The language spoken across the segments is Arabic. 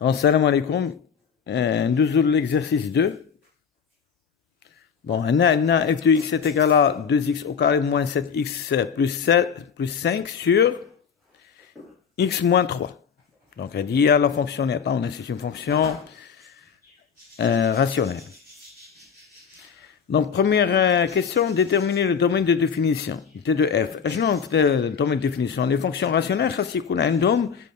Salam alaikum. Nous l'exercice 2. Bon, on a f de x est égal à 2x au carré moins 7x plus 5 sur x moins 3. Donc, elle dit à la fonction, c'est une fonction rationnelle. Donc, première question, déterminer le domaine de définition T de f. Le domaine de définition, les fonctions rationnelles,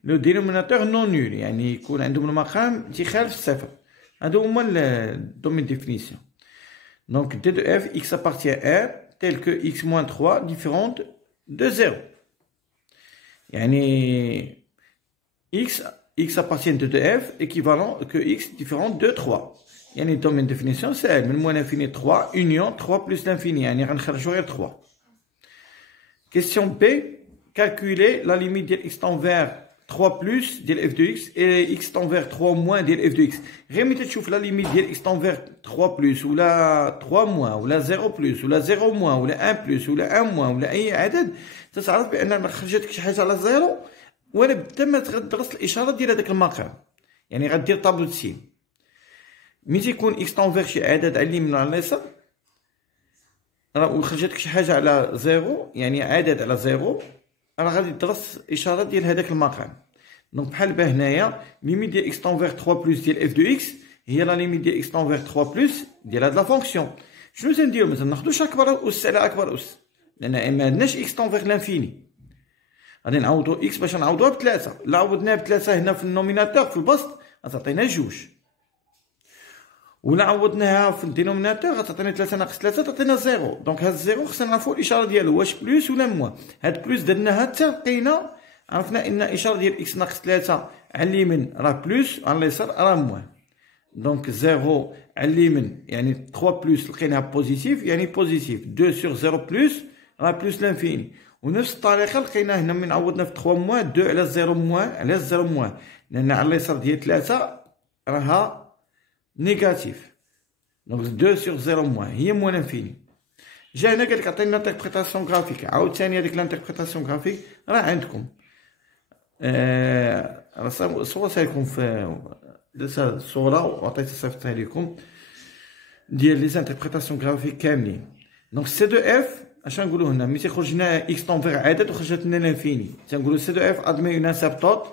le dénominateur non nul. يعني يكون عندهم المقام تيخالف الصفر. هذا هو le domaine de définition. Donc, T de f, x appartient à R, tel que x moins 3 différente de 0. يعني x appartient à T de f équivalent que x différente de 3. يعني domaine de définition c'est من moins l'infini 3 union 3 plus l'infini يعني غنخرجوا غير 3. Question B, calculer la limite de x tend vers 3 plus de f de x et x tend vers 3 moins de f de x. غير ملي تشوف la limite de x tend vers 3 plus ولا 3 moins ولا 0 plus ولا 0 moins ولا 1 plus ولا 1 moins ولا اي عدد تتعرف بان خرجتك شي حاجه على 0 وانا بدا ما تغدرس الاشاره ديال هذاك المقام. يعني غدير طابلو تسين ملي تيكون اكس طونفيغ شي عدد على اليمين ولا على اليسار راه خرجتك شي حاجه على زيرو يعني عدد على زيرو راه غادي تدرس اشاره ديال هذاك المقام. دونك بحال با هنايا ليميت ديال اكس طونفيغ 3 بلس ديال اف دو اكس هي لا ليميت ديال اكس طونفيغ 3 بلس ديال هاد لا فونكسيون. شنو تنديرو مثلا ناخدوش اكبر اس على اكبر اس لان ما عندناش اكس طونفيغ لانفيني غادي نعوضو اكس باش نعوضوها بثلاثه. لا عوضناها بثلاثه هنا في النوميناتور في البسط غتعطينا جوج ولا عوضناها في الدينوميناتور غتعطينا 3 ناقص 3 تعطينا 0. دونك هاد الزيرو خصنا نعرفو الاشاره ديالو واش بلس ولا موان. هاد بلس درناها حتى لقينا عرفنا ان الاشاره ديال اكس ناقص 3 على اليمين راه بلس على اليسار راه موان. دونك 0 على اليمين يعني 3 بلس لقيناها بوزيتيف يعني بوزيتيف 2 sur 0 بلس راه بلس لانفيني. ونفس الطريقه لقينا هنا من عوضنا في 3 موان 2 على 0 موان على 0 موان لان على اليسار ديال 3 راها négatif. Donc 2 sur 0 moins هي موان انفيني. جا هنا قالك عطينا انتربريتاسيون غرافيك عاود ثاني هذيك الانتربريتاسيون غرافيك راه عندكم صورتها لكم في الصوره وعطيت صيفطها لكم ديال لي انتربريتاسيون غرافيك كاملين. دونك سي دو اف اش نقولوا هنا ملي تيخرج لنا اكس طونفيغ عدد وخرجت لنا لانفيني تنقولوا سي دو اف ادمي اون اسيبتوت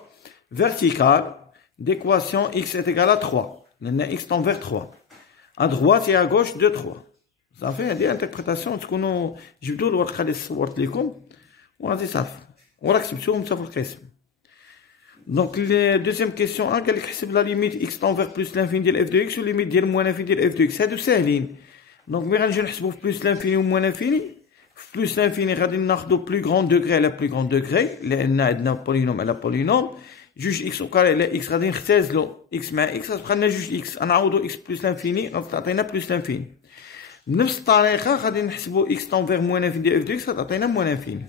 فيرتيكال d'équation x est égal à 3 لأن x tend vers 3 à droite et à gauche de 3. صافي هادي انتربريتاسيون تكونوا جبدوا الورقه اللي صورت لكم وغادي صافي وراه كتبتوهم حتى في القسم. دونك دوزيام كيسيون قال لك حسب لا ليميت x tend vers بلس لانفيني ديال f de x وليميت ديال موان انفيني ديال f de x. هادو ساهلين. دونك ملي غنجيو نحسبوا في بلس لانفيني وموان انفيني في بلس لانفيني غادي ناخذوا بلو غران دوغري على بلو غران دوغري لان عندنا بولينوم على بولينوم. جوج اكس او كاري على اكس غادي نختزلو اكس مع اكس غتبقى لنا جوج اكس غنعوضو اكس بلس لانفيني غتعطينا بلس لانفيني. بنفس الطريقه غادي نحسبو اكس طونفيغ موان انفيني ديال اف دو اكس غتعطينا موان انفيني.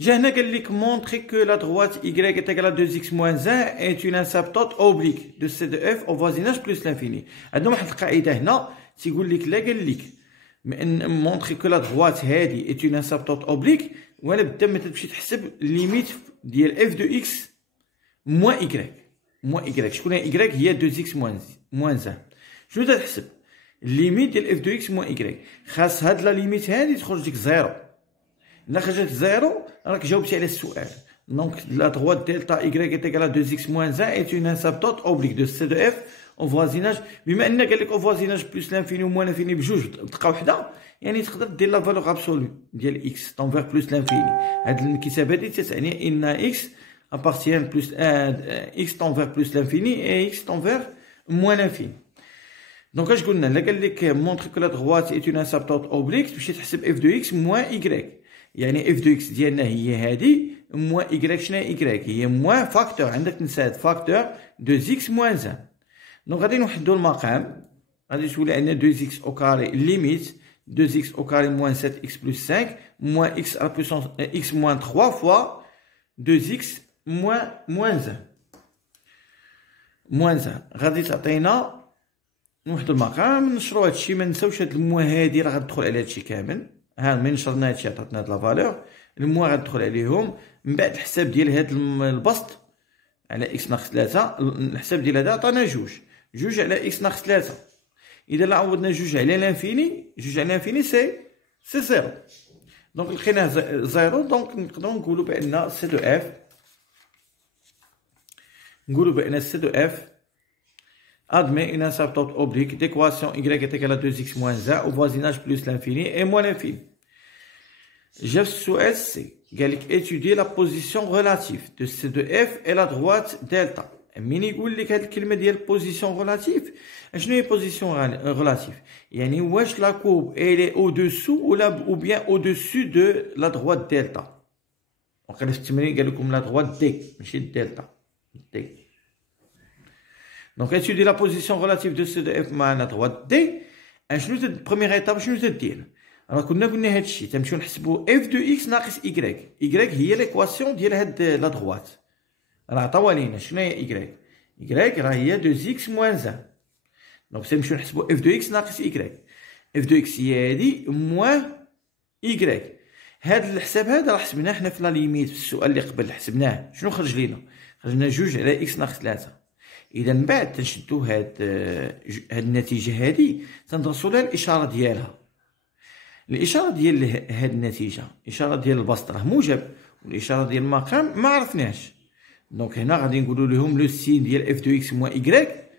جا هنا قال لك مونطري كو لا droite y est égale à 2x moins 1 est une asymptote oblique de c de f au voisinage plus l'infini. عندنا واحد القاعده هنا تيقول لك لا قال لك مونطري كو لا droite هادي est une asymptote oblique وانا بدا ما تمشي تحسب ليميت ديال اف دو اكس موان ايكغيك موان ايكغيك. شكون هي ايكغيك؟ هي 2x موان 1. شنو تحسب ليميت ديال اف دو اكس موان ايكغيك؟ خاص هاد لا ليميت هادي تخرج لك زيرو. الا خرجت زيرو راك جاوبتي على السؤال. دونك لا droite دلتا ايكغيك est égale à 2x moins 1 est une asymptote oblique de c de f au voisinage. بما ان قال لك au voisinage بلس لانفيني وموان انفيني بجوج دقه وحده يعني تقدر دير لا فالور ابسولو ديال اكس طونفيغ بلس لانفيني. هاد الكتابه هادي تتعني ان اكس ابارتيان بلس اكس طونفيغ بلس لانفيني اي اكس طونفيغ موان لانفيني. دونك اش قلنا لا قال لك مونطري كو لا droite est une asymptote oblique تمشي تحسب اف دو اكس موان ايكغيك يعني اف دو اكس ديالنا هي هادي موان ايكغيك. شنو هي ايكغيك؟ هي موان فاكتور عندك تنسى فاكتور 2x moins 1. دونك غادي نوحدو المقام غادي تولي عندنا 2x au carré limite 2x au carré moins 7x plus 5 moins x à la puissance x moins 3 fois 2x moins 1 moins 1 غادي تعطينا نوحدو المقام نشرو هادشي ما نساوش هاد الموا هادي راه غتدخل على هادشي كامل. ها من نشرنا هادشي عطاتنا هاد لا فالور الموا غتدخل عليهم من بعد الحساب ديال هاد البسط على إكس ناقص 3 الحساب ديال هذا عطانا جوج على إكس ناقص 3. إذا لا عوضنا جوج على لانفيني سي زيرو. دونك لقيناه زيرو. دونك نقدروا نقولوا بأن سي دو اف admet une asymptote oblique d'équation y est égal à 2x moins 1 au voisinage plus l'infini et moins l'infini. J'ai souhaité c'est étudier la position relative de C de F et la droite delta. مين يقول لك هاد الكلمه ديال بوزيسيون ريلاتيف، شنو هي بوزيسيون ريلاتيف؟ يعني واش لا كوب ايلي او دوسو ولا او بيان او دوسو دو لا droite دلتا. وقيلا في التمرين قال لكم لا droite دي ماشي دلتا دي. دونك étudier la position relative de C de F مع لا droite دي. شنو بروميير ايتاب شنو تدير؟ راه كنا قلنا هاد الشيء تنمشيو نحسبوا اف دو اكس ناقص ايكغيك. ايكغيك هي ليكواسيون ديال هاد لا droite. راه عطاوها لينا شنو هي إيكغيك؟ إيكغيك راه هي 2x موان 1. دونك نمشيو نحسبو اف دو إكس ناقص إيكغيك. اف دو إكس هي هادي موان إيكغيك. هاد الحساب هذا راه حسبناه حنا في لا ليميت في السؤال اللي قبل حسبناه. شنو خرج لينا؟ خرج لنا جوج على إكس ناقص 3. إذا من بعد تنشدو هاد النتيجة هادي تندرسو لها الإشارة ديالها. الإشارة ديال هاد النتيجة الإشارة ديال البسط راه موجب، والإشارة ديال المقام ما عرفناش. دونك هنا غادي نقولوا لهم لو سين ديال اف دو اكس موان ايكغيك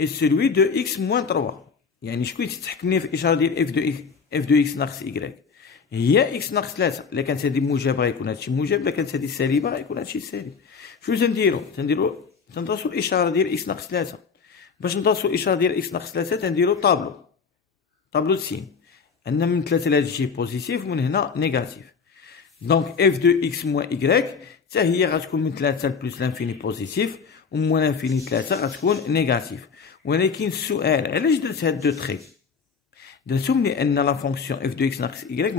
اي سولوي دو اكس موان 3. يعني شكون تتحكم لي في الاشاره ديال اف دو اكس ناقص ايكغيك؟ هي اكس ناقص 3. الا كانت هذه موجبه غيكون هادشي موجب، الا كانت هذه سالبه غيكون هادشي سالب. شنو تنديروا تندرسوا الاشاره ديال اكس ناقص 3. باش ندرسوا الاشاره ديال اكس ناقص 3 تنديروا طابلو سين. عندنا من 3 لهاد الشيء بوزيتيف ومن هنا نيجاتيف. دونك اف دو اكس موان ايكغيك حتى هي غتكون من 3 بلس لانفيني بوزيتيف وموان لانفيني 3 غتكون نيجاتيف. ولكن السؤال علاش درت هاد دو تري؟ درتهم لان لا فونكسيون اف دو اكس ناقص ايكغيك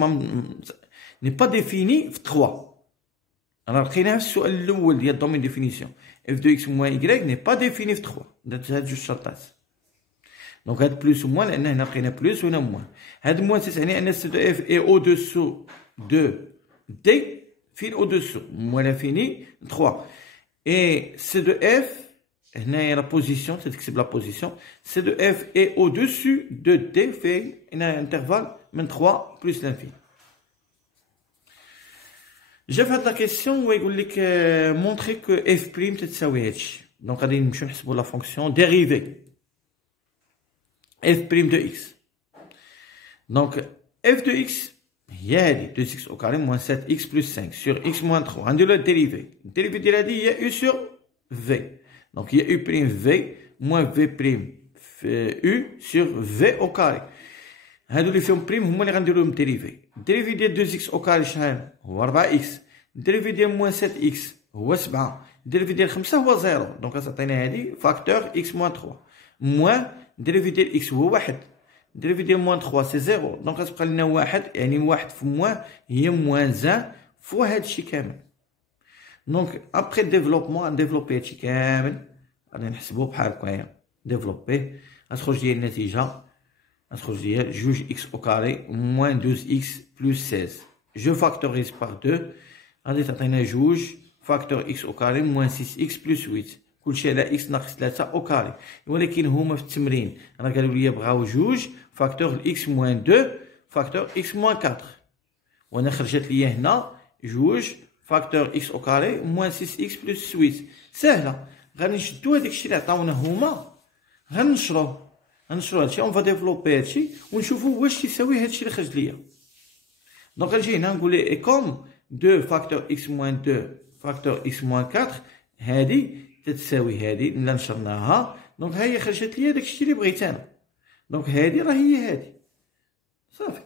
ني با ديفيني في 3. راه لقيناها في السؤال الاول ديال دومين ديفينيسيون اف دو اكس موان ايكغيك ني با ديفيني في 3. درت هاد جوج شرطات. دونك هاد بلس وموان لان هنا لقينا بلس وهنا موان. هاد موان تعني ان سي دو اف اي او دوسو دو دي فين au-dessous, moins l'infini, 3. Et C de F, هنا la position, تكتب la position, C de F est au-dessus de D fait un intervalle من 3 plus l'infini. جا في هاد la question ويقول لك montrer que F' تتساوي هادشي. دونك غادي نمشيو نحسبوا la fonction dérivée F' de x. Donc F de x هي هادي 2x au carré moins 7x plus 5 sur x moins 3. غنديرو الديريفي. الديريفي ديال هادي هي u sur v. دونك هي u prime v moins v prime u sur v au carré. هادو اللي فيهم بريم هما اللي غنديرو لهم الديريفي. الديريفي ديال 2x au carré شحال؟ هو 4x. الديريفي ديال moins 7x هو 7. الديريفي ديال 5 هو 0. دونك غتعطينا هادي فاكتور x moins 3 moins الديريفي ديال x هو 1. الديريفي ديال موان 3 سي زيرو. دونك غتبقى لنا واحد، يعني واحد في موان هي موان زان فوا هادشي كامل. دونك ابخي ديفلوبمون غنديفلوبي هادشي كامل غادي نحسبو بحال هكايا ديفلوبيه. غتخرج ليا النتيجه غتخرج ليا جوج اكس او كاري موان 12 اكس بلس 16. جو فاكتوريز بار 2 غادي تعطينا جوج فاكتور اكس او كاري موان 6 اكس بلس 8. كلشي على اكس ناقص 3 او كاري. ولكن هما في التمرين راه قالوا لي بغاو جوج فاكتور اكس موان 2 فاكتور اكس موان 4. وانا خرجت لي هنا جوج فاكتور اكس او كاري موان 6 اكس بلس 8. سهله. غادي نشدو هذاك الشيء اللي عطاونا هما غنشروه هادشي اون فا ديفلوبي هادشي ونشوفو واش تيساوي هادشي اللي خرج ليا. دونك غنجي هنا نقول لي كوم 2 فاكتور اكس موان 2 فاكتور اكس موان 4 هادي تتساوي هادي اللي نشرناها. دونك ها هي خرجت لي داكشي اللي بغيت انا. دونك هادي راه هي هادي صافي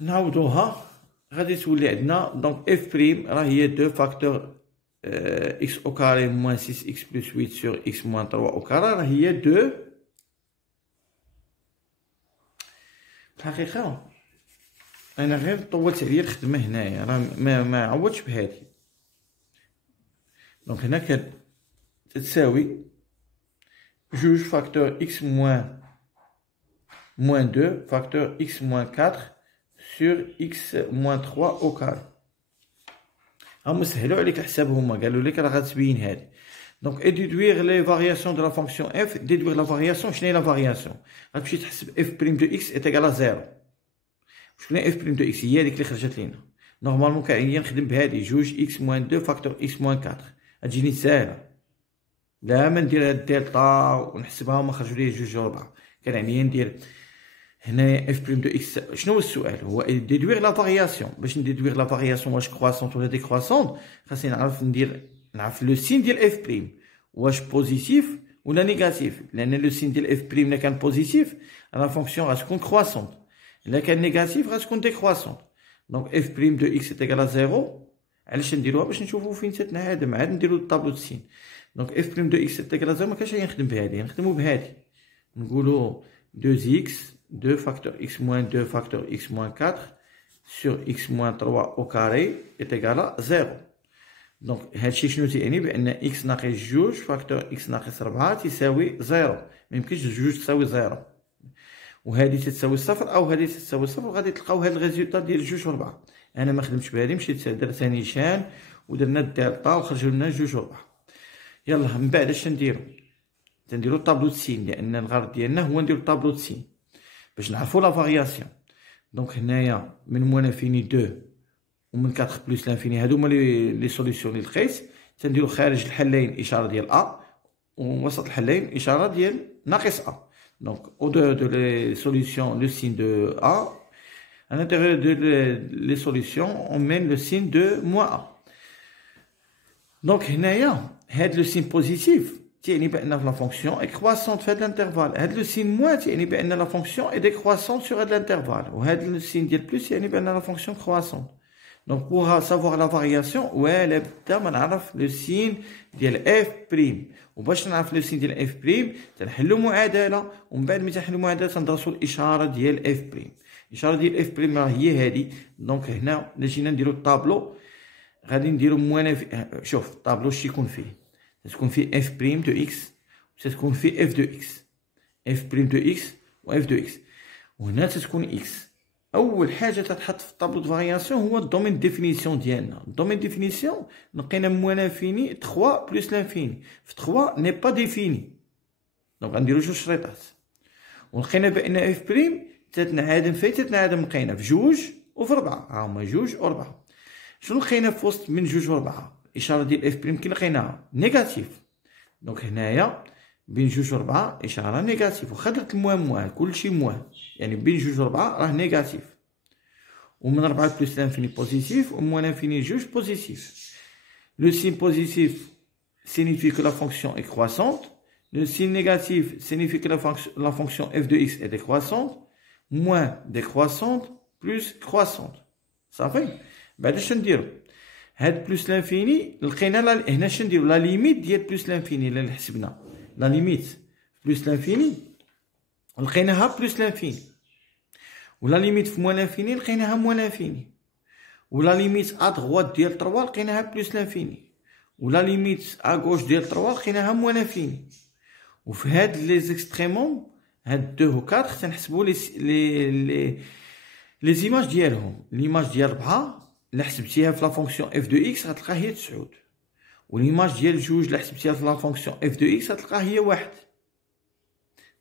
نعوضوها غادي تولي عندنا. دونك اف بريم راه هي 2 فاكتور اكس او كاري موان 6 اكس بلس 8 سور اكس موان 3 او كاري راه هي 2. الحقيقه انا غير طولت عليا الخدمه هنايا راه ما عوضتش بهادي. دونك هنا تتساوي جوج فاكتور اكس موان 2 فاكتور اكس موان 4 sur x moins 3 au carré. هم سهلوا عليك الحساب هما قالوا لك راه غتبين هادي. دونك déduire les variations de la fonction f. déduire la variation. شنو هي la variation؟ غتمشي تحسب f prime de x est égal à 0. شكون هي f prime de x؟ هي هذيك اللي خرجت لينا. نورمالمون كاين نخدم بهادي جوج x moins 2 فاكتور x moins 4. غتجيني ساهله. لا ما ندير هاد الدلتا ونحسبها وما خرجوا لي جوج و 4. كان يعني ندير هنايا f prime de x. شنو هو السؤال؟ هو déduire la variation. باش نديدوير لا فارياسيون واش كرواسونت ولا ديكرواسونت خاصني نعرف لو سين ديال f prime واش بوزيتيف ولا نيجاتيف. لان لو سين ديال f prime الا كان بوزيتيف لا فونكسيون غتكون كرواسونت، الا كان نيجاتيف غتكون ديكرواسونت. دونك f prime de x est égal à 0. علاش نديروها؟ باش نشوفوا فين تتنعدم، عاد نديرو الطابلو د سين. دونك f prime de x est égal à 0 ما كاينش غير نخدم بهادي، نخدمو بهادي نقولو 2x 2 facteur x moins 2 facteur x moins 4 sur x moins 3 au carré est égal à 0. Donc, هادشي شنو تيعني؟ بأن x ناقص جوج فاكتور x ناقص 4 تساوي 0. ميمكنش جوج تساوي 0. وهادي تتساوي صفر أو هادي تتساوي صفر، وغادي تلقاو هاد الريزولتا ديال جوج و 4. أنا ما خدمتش بهادي، مشيت درتها نيشان ودرنا الدلتا وخرجوا لنا جوج و 4. يلا من بعد اش نديرو؟ تنديرو طابلو د سين، لأن الغرض ديالنا هو نديرو طابلو د سين باش نعرفو لا فارياسيون. دونك هنايا من موان انفيني 2 ومن 4 بلس لانفيني هادوما لي سوليسيون لي لقيت. تنديرو خارج الحلين اشاره ديال ا ووسط الحلين اشاره ديال ناقص ا. دونك او دو لي سوليسيون لو سين دو ا à l'intérieur de les solutions on mène le signe de moins a. دونك هنايا هاد لو سين بوزيتيف تعني بأن لا فونكسيون est croissante في هاد الانترفال. هاد لو سين موان تعني بأن لا فونكسيون est décroissante sur هاد الانترفال. وهاد لو سين ديال بلس يعني بأن لا فونكسيون croissante. Donc pour savoir la variation ولا بدا ما نعرف لو سين ديال f بريم. وباش نعرف لو سين ديال f بريم تنحلو معادلة، ومن بعد ملي تنحلو معادلة تندرسو الإشارة ديال f بريم. الإشارة ديال f بريم راه هي هادي. دونك هنا إلا جينا نديرو الطابلو غادي نديرو موان شوف الطابلو اش يكون فيه. تكون فيه f prime de x وتكون فيه f de x. f prime de x و f de x. وهنا تتكون x. اول حاجه تتحط في الطابلو د فارياسيون هو الدومين ديفينيسيون ديالنا. الدومين ديفينيسيون لقينا موان انفيني 3 بلس لانفيني. في 3 ني با ديفيني. دونك غنديرو جوج شريطات. ولقينا بان f بريم تتنعدم فين؟ تتنعدم لقينا في جوج وفي 4. ها هما جوج و 4. شنو لقينا في وسط من جوج و 4؟ الإشارة ديال اف بريم كي لقيناها نيجاتيف. دونك هنايا بين جوج و 4 إشارة نيجاتيف، وخا درت الموان كلشي موان، يعني بين جوج و 4 راه نيجاتيف. ومن 4 بلس لانفيني بوزيتيف وموان لانفيني جوج بوزيتيف. لو سين بوزيتيف signifie que la fonction est croissante. Le signe négatif signifie que la fonction f de x est décroissante. Moins décroissante plus croissante. صافي. بعد اش نديرو؟ هاد بلس لانفيني لقينا هنا اش نديرو؟ لا ليميت ديال بلس لانفيني اللي حسبنا. لا ليميت بلس لانفيني لقيناها بلس لانفيني، ولا ليميت في موان لانفيني لقيناها موان لانفيني، ولا ليميت ا دغوات ديال 3 لقيناها بلس لانفيني، ولا ليميت ا غوش ديال 3 لقيناها موان لانفيني. وفي هاد لي زيكستريمون هاد 2 و 4 تنحسبوا لي زيماج ديالهم. ليماج ديال 4 اللي حسبتيها في لا فونكسيون اف دو اكس غتلقاها هي 9، وليماج ديال جوج اللي حسبتيها في لا فونكسيون اف دو اكس غتلقاها هي 1.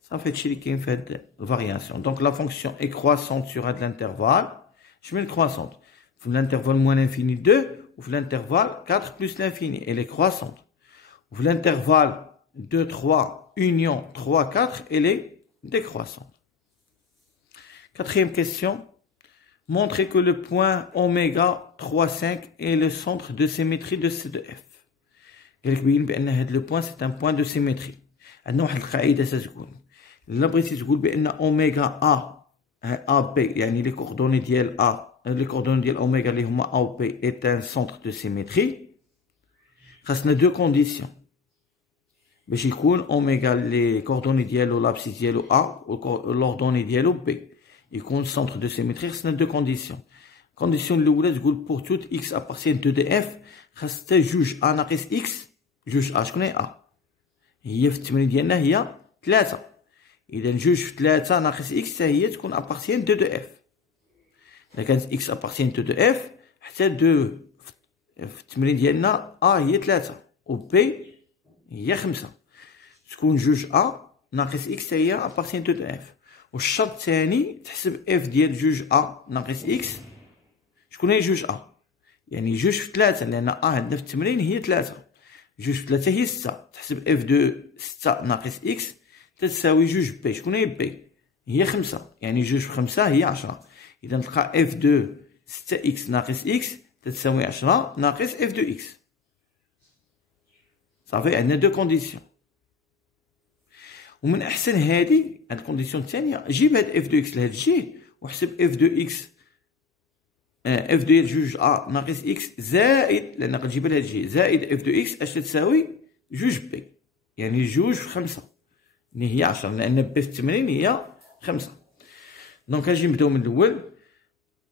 صافي هادشي اللي كاين في هاد الفارياسيون. دونك لا فونكسيون اي كرواسونت سور هاد الانترفال. شمن كرواسونت؟ في الانترفال موان انفيني 2 وفي الانترفال 4 بلس لانفيني elle est croissante. وفي الانترفال 2 3 union 3 4 elle est décroissante. Quatrième question. Montrer que le point oméga 3,5 est le centre de symétrie de C de F. قالك بين بأن هاد لو بوان سي ان بوان دو سيميتري. عندنا واحد القاعدة تتقول إلا بغيتي تقول بأن أوميغا أ بي يعني لي كوردوني ديال لي كوردوني ديال أوميغا اللي هما أ بي est un centre de symétrie. خاصنا دو كونديسيون باش يكون أوميغا لي كوردوني ديالو لابسيس ديالو أ والأوردوني ديالو بي يكون centre de symétrie. خاصنا دو كونديسيون. الكونديسيون الأولى تقول pour toute x appartient 2 de f خاص حتى جوج ا ناقص اكس جوج ا. شكون هي ا؟ هي في التمرين ديالنا هي 3. اذا جوج في 3 ناقص اكس حتى هي تكون ابارتيان 2 دو اف. إلا كانت إكس أبارتيان دو إف حتى دو في التمرين ديالنا هي 3 و بي هي 5 تكون جوج ناقص إكس هي أبارتيان دو إف. والشرط الثاني تحسب إف ديال جوج ناقص إكس شكون هي جوج يعني جوج في 3 لأن عندنا في التمرين هي 3 جوج في 3 هي 6 تحسب إف دو 6 ناقص إكس تتساوي جوج بي شكون هي بي هي 5 يعني جوج في 5 هي 10. إذا نلقى إف دو 6 إكس ناقص إكس تتساوي 10 ناقص إف دو إكس. صافي عندنا دو كونديسيون. ومن أحسن هادي هاد الكونديسيون الثانية جيب هاد إف دو إكس لهاد الجهة وحسب إف دو إكس إف ديال جوج ناقص إكس زائد لأن غتجيبها لهاد الجهة زائد إف دو إكس أش تتساوي جوج بي يعني جوج في 5 اللي هي 10 لأن بي في التمرين هي 5. دونك غنجي نبداو من الأول.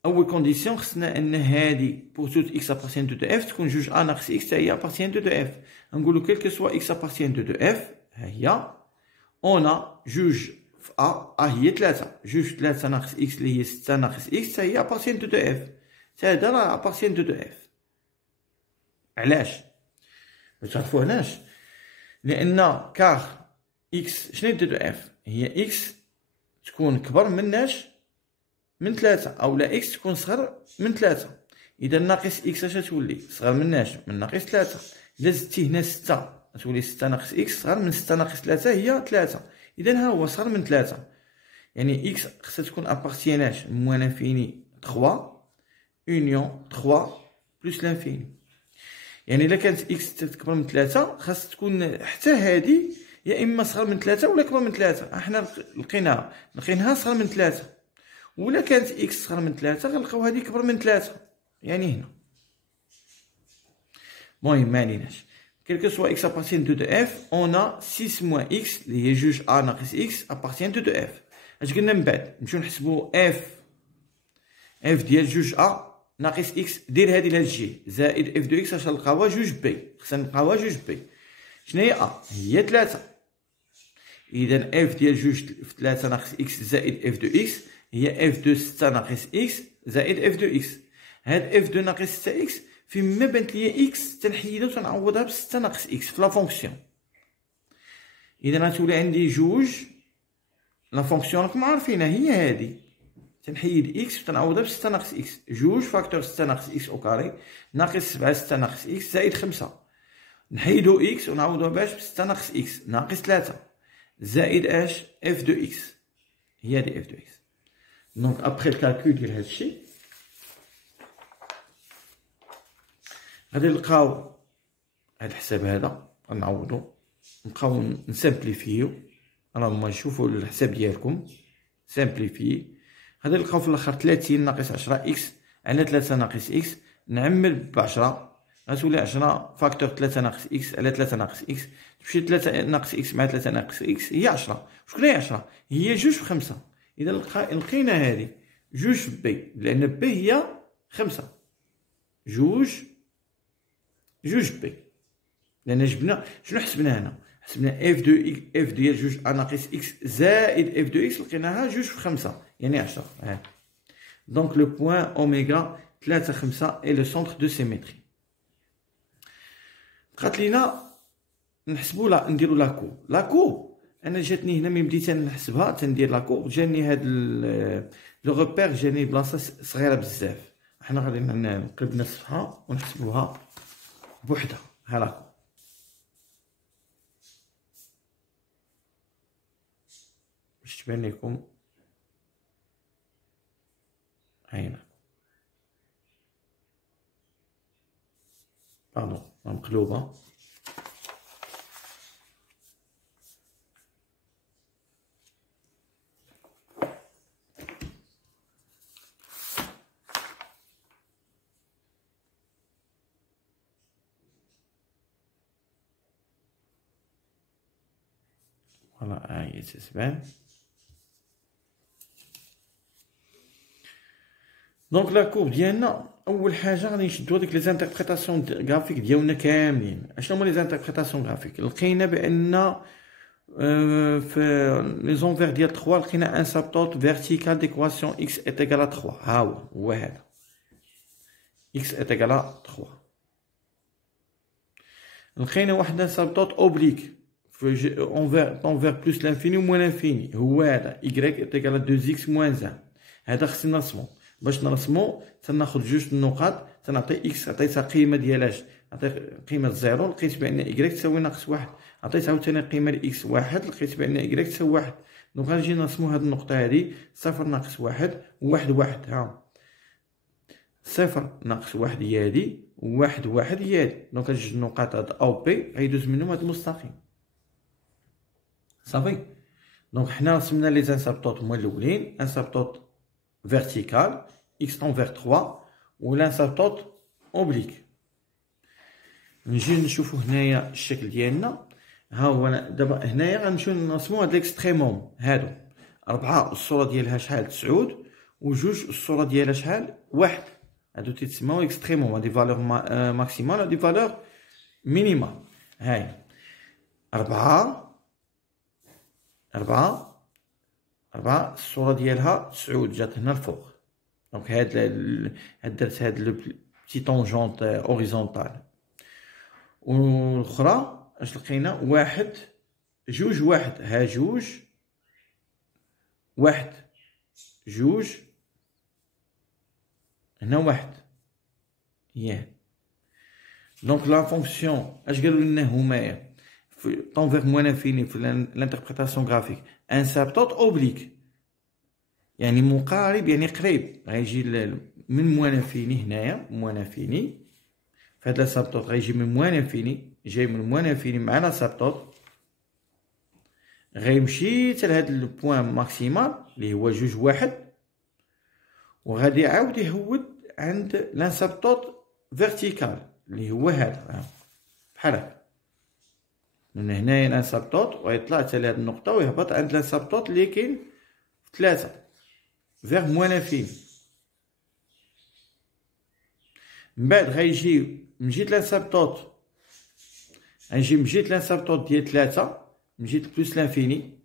أول كونديسيون خصنا أن هادي بور توت إكس أبارتيان دو إف تكون جوج ناقص إكس تا هي أبارتيان دو إف. نقولو كيلكو سوا إكس أبارتيان دو إف ها هي أونا جوج في هي 3 جوج في 3 ناقص إكس اللي هي 6 ناقص إكس تا هي أبارتيان دو إف. تا هادا راه أبارتيان دو إف. علاش؟ باش تعرفو علاش؟ لأن كار إكس شنو هي دو إف؟ هي إكس تكون كبر مناش من 3 أو لا إكس تكون صغر من 3. إذا ناقص إكس اش تولي؟ صغر مناش من ناقص 3. إلا زدتي هنا 6 تولي 6 ناقص إكس صغر من 6 ناقص 3 هي 3. إذا ها هو صغر من 3 يعني إكس خصها تكون أبارتياناش موان انفيني 3 أونيون 3 بلوس لانفيني. يعني إلا كانت إكس تكبر من 3 خاص تكون حتى هادي يا إما صغر من 3 ولا كبر من 3. احنا لقيناها صغر من 3 ولا كانت إكس صغر من 3 غنلقاو هادي كبر من 3 يعني هنا. المهم معنيناش كيلكو سوا إكس أبارتيان دو إف أونا 6 موان إكس اللي هي جوج ناقص إكس أبارتيان دو إف. اش قلنا من بعد نمشيو نحسبو إف ديال جوج ناقص إكس دير هادي لهاد الجهة زائد إف دو إكس اش نلقاوها جوج بي خصنا نلقاوها جوج بي. شنو هي هي 3. إذا إف ديال جوج في 3 ناقص إكس زائد إف دو إكس هي إف دو 6 ناقص إكس زائد إف دو إكس. هاد إف دو ناقص 6 إكس فيما بانت ليا إكس تنحيدها وتنعوضها ب 6 ناقص إكس في لا فونكسيون. إذا غتولي عندي جوج لا فونكسيون راكم عارفينها هي هادي تنحيد إكس وتنعوضها ب 6 ناقص إكس. جوج فاكتور 6 ناقص إكس أو كاري ناقص 7 6 ناقص إكس زائد 5 نحيدو إكس ونعوضوها باش ب 6 ناقص إكس ناقص 3 زائد اش إف دو إكس هي هادي إف دو إكس. دونك أبخي الكالكول ديال هادشي غادي نلقاو هاد الحساب هذا غنعوضو نبقاو نسامبليفيو. راه هما نشوفو الحساب ديالكم سامبليفي غادي نلقاو في الاخر 30 ناقص 10 إكس على 3 ناقص إكس نعمل ب 10 غتولي 10 فاكتور 3 ناقص إكس على 3 ناقص إكس تمشي 3 ناقص إكس مع 3 ناقص إكس هي 10. شكون هي 10؟ هي جوج في 5. إذا لقينا هادي جوج في بي لأن بي هي 5 جوج بي لأن جبنا شنو حسبنا هنا؟ حسبنا إف ديال جوج ناقص إكس زائد إف دو إكس لقيناها جوج في 5 يعني 10. دونك لو بوان أوميغا 3 5 إي لو سونتر دو سيميتري. بقات لينا نحسبو نديرو لاكو. انا جاتني هنا ملي بديت نحسبها تندير لاكو جاني هاد لو روبير جاني بلاصه صغيره بزاف. حنا غادي نقلب نصفها ونحسبوها بوحدها ها لاكو. باش تبان لكم هاينا باردون مقلوبه. فوالا هي تتبان. دونك لا كورب ديالنا اول حاجه غادي نشدو هذيك لي زانتربريتاسيون غرافيك ديالنا كاملين. اشنو هما لي زانتربريتاسيون غرافيك؟ لقينا بان في لي زونفير ديال 3 لقينا ان سابتوت فيرتيكال ديكواسيون اكس est égal à 3. ها هو هذا اكس est égal à 3. لقينا واحد ان سابتوت اوبليك في اونفير بلوس لانفيني وموان لانفيني، هو هذا y est égal à 2x moins 1. هذا خصنا نرسمو. باش نرسمو تناخد جوج النقاط، تنعطي اكس عطيتها قيمه ديالاش، عطيت قيمه زيرو لقيت بان y تساوي ناقص واحد، عطيت عاوتاني قيمه لاكس واحد لقيت بان y تساوي واحد. دونك غنجي نرسمو هاد النقطه هادي صفر ناقص واحد وواحد واحد. ها صفر ناقص واحد هي هادي وواحد واحد هي هادي. دونك هاد جوج النقاط هاد او بي غيدوز منهم هاد المستقيم صافي. دونك حنا رسمنا لي زانسابتوت هما الاولين، ان سابتوت فيرتيكال x تون فيغ 3 ولا سابتوت اوبليك. نجي نشوفو هنايا الشكل ديالنا. ها هو دابا هنايا غنمشيو نرسمو هاد ليكستريموم هادو 4 الصوره ديالها شحال 9 وجوج الصوره ديالها شحال 1. هادو تيتسماو اكستريموم، هادي فالور ماكسيمال هادي فالور مينيمال. هاي 4 الصوره ديالها 9 جات هنا الفوق. دونك هاد درت هاد لو بتي طونجونت اوريزونتال. والاخرى اش لقينا واحد جوج واحد، ها جوج واحد جوج هنا واحد ياه. دونك لا فونكسيون اش قالوا لنا هما في طون موان انفيني في الانتربريتاسيون غرافيك ان سابتوت اوبليك، يعني مقارب يعني قريب. غيجي من موان انفيني هنايا موان انفيني في هاد السابتوت غيجي من موان انفيني، جاي من موان انفيني معنا سابتوت غيمشي حتى لهاد البوان ماكسيمال اللي هو جوج واحد، وغادي يعاود يهود عند لانسابتوت فيرتيكال اللي هو هذا بحال هكا. من هنايا لانسابتوت ويطلع حتى لهاد النقطه ويهبط عند لانسابتوت اللي كاين في 3 فيغ موان انفيني. من بعد غيجي من جهه لانسابتوت غيجي من جهه لانسابتوت ديال 3 من جهه بلوس لانفيني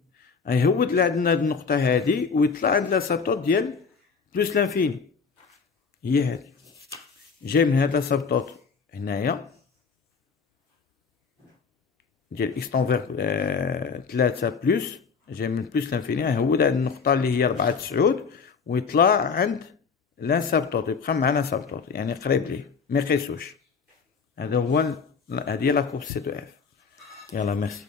غيهود لعندنا هاد النقطه هادي ويطلع عند لانسابتوت ديال بلوس لانفيني هي هادي. جاي من هاد لانسابتوت هنايا ديال اكس طون فيغ 3 بلوس، جاي من بلوس لانفيني غيهود عند النقطه اللي هي 4 9 ويطلع عند لانسابتوت يبقى مع لانسابتوت يعني قريب ليه ما يقيسوش. هذا هو هادي لا كورس سي دو اف. يلا ميرسي.